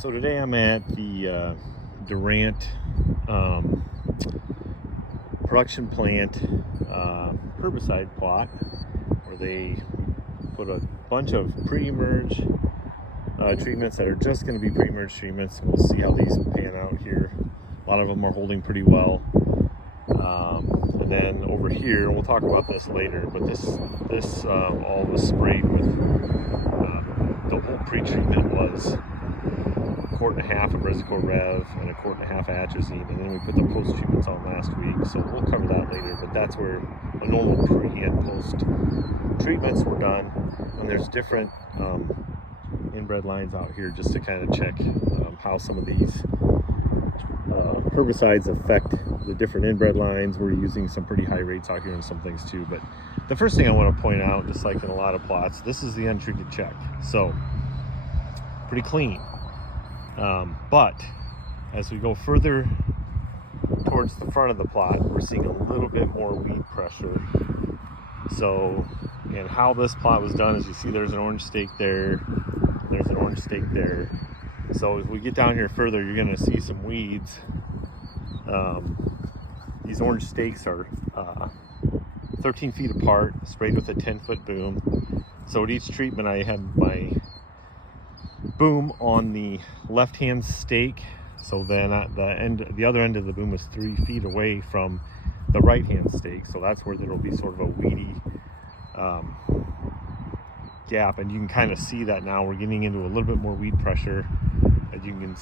So today I'm at the Durant production plant herbicide plot where they put a bunch of pre-emerge treatments that are just going to be pre-emerge treatments. We'll see how these pan out here. A lot of them are holding pretty well. And then over here, and we'll talk about this later, but this all was sprayed with the whole pre-treatment was 1.5 quart of Resicor Rev and 1.5 quart of atrazine, and then we put the post treatments on last week, so we'll cover that later. But that's where a normal pre and post treatments were done. And there's different inbred lines out here just to kind of check how some of these herbicides affect the different inbred lines. We're using some pretty high rates out here and some things too. But the first thing I want to point out, just like in a lot of plots, this is the untreated check, so pretty clean. But as we go further towards the front of the plot, we're seeing a little bit more weed pressure. So, and how this plot was done is, you see there's an orange stake there, there's an orange stake there. So as we get down here further, you're going to see some weeds. These orange stakes are 13 feet apart, sprayed with a 10-foot boom. So at each treatment, I had my boom on the left-hand stake. So then at the other end of the boom was 3 feet away from the right-hand stake. So that's where there'll be sort of a weedy gap, and you can kind of see that now. We're getting into a little bit more weed pressure, and you can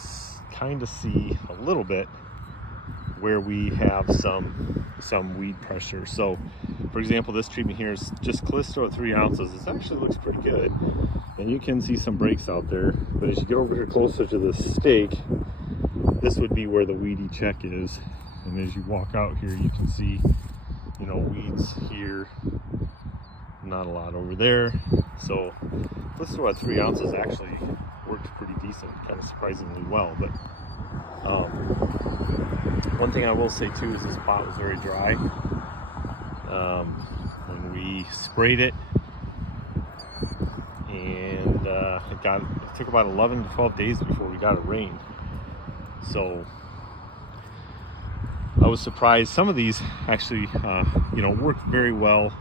kind of see a little bit where we have some weed pressure. So for example, this treatment here is just Callisto at 3 ounces. This actually looks pretty good, and you can see some breaks out there. But as you get over here closer to the stake, this would be where the weedy check is. And as you walk out here, you can see, you know, weeds here, not a lot over there. So Callisto at 3 ounces actually worked pretty decent, kind of surprisingly well. But one thing I will say too is this plot was very dry when we sprayed it, and it took about 11 to 12 days before we got a rain. So I was surprised. Some of these actually worked very well,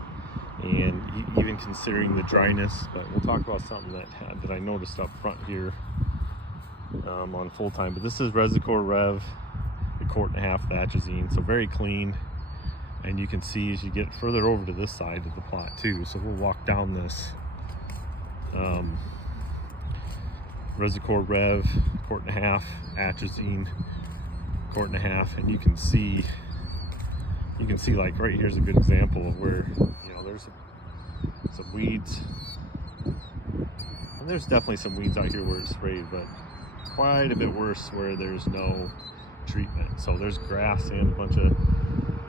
and even considering the dryness. But we'll talk about something that I noticed up front here on full time. But this is Resicor Rev, 1.5 quart of atrazine, so very clean. And you can see as you get further over to this side of the plot too. So we'll walk down this Resicor Rev, 1.5 quart, atrazine, 1.5 quart, and you can see like right here's a good example of where, you know, there's some weeds, and there's definitely some weeds out here where it's sprayed, but quite a bit worse where there's no treatment. So there's grass and a bunch of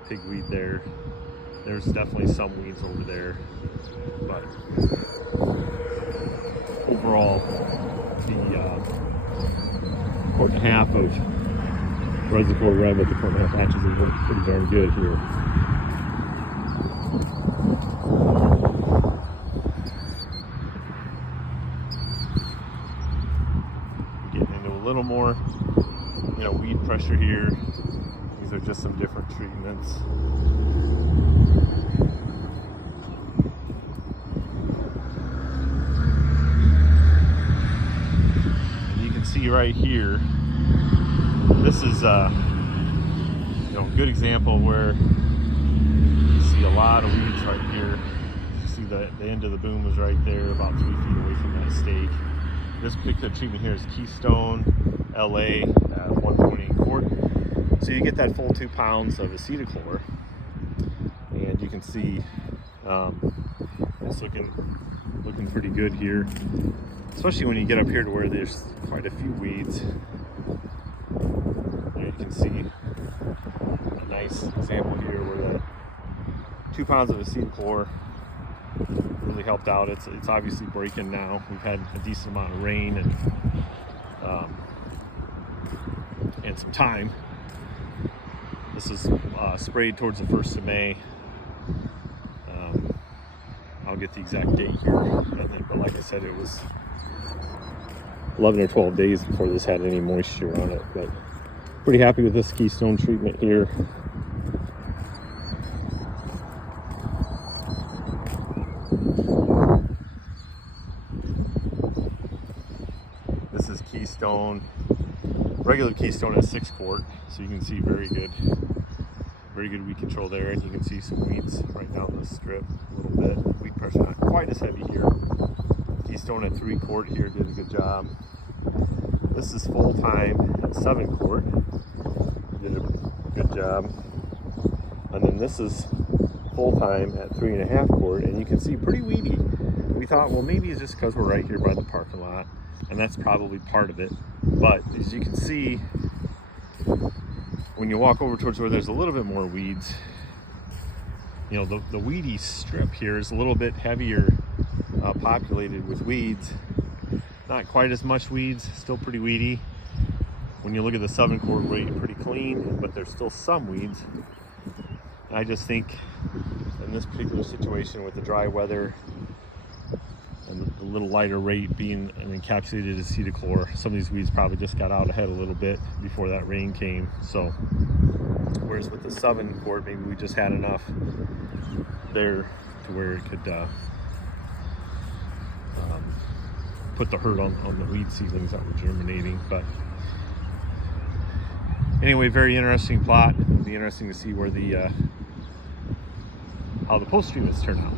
pigweed there. There's definitely some weeds over there, but overall the 1.5 quart of Resicor Rev at the 1.5 quart atrazine worked pretty darn good here. Getting into a little more, weed pressure here. These are just some different treatments. And you can see right here, this is a good example where you see a lot of weeds right here. You see the end of the boom is right there, about 3 feet away from that stake. This particular treatment here is Keystone LA at 1.8 quart. So you get that full 2 pounds of acetochlor, and you can see it's looking pretty good here, especially when you get up here to where there's quite a few weeds. There you can see a nice example here where that 2 pounds of acetochlor really helped out. It's obviously breaking now. We've had a decent amount of rain and some time. This is sprayed towards the 1st of May. I'll get the exact date here, but like I said, it was 11 or 12 days before this had any moisture on it. But pretty happy with this Keystone treatment here. This is Keystone, regular Keystone at 6 quart, so you can see very good weed control there, and you can see some weeds right down the strip a little bit. Weed pressure not quite as heavy here. Keystone at 3 quart here did a good job. This is full time at 7 quart, did a good job. And then this is full time at 3.5 quart, and you can see pretty weedy. We thought, well, maybe it's just because we're right here by the parking lot, and that's probably part of it. But as you can see, when you walk over towards where there's a little bit more weeds, you know, the weedy strip here is a little bit heavier populated with weeds. Not quite as much weeds, still pretty weedy. When you look at the 7 quart weight, pretty clean, but there's still some weeds. I just think in this particular situation with the dry weather and the little lighter rate being an encapsulated acetochlor, some of these weeds probably just got out ahead a little bit before that rain came. So whereas with the 7 quart, maybe we just had enough there to where it could put the hurt on the weed seedlings that were germinating. But anyway, very interesting plot. It'll be interesting to see where how the post treatments turn out.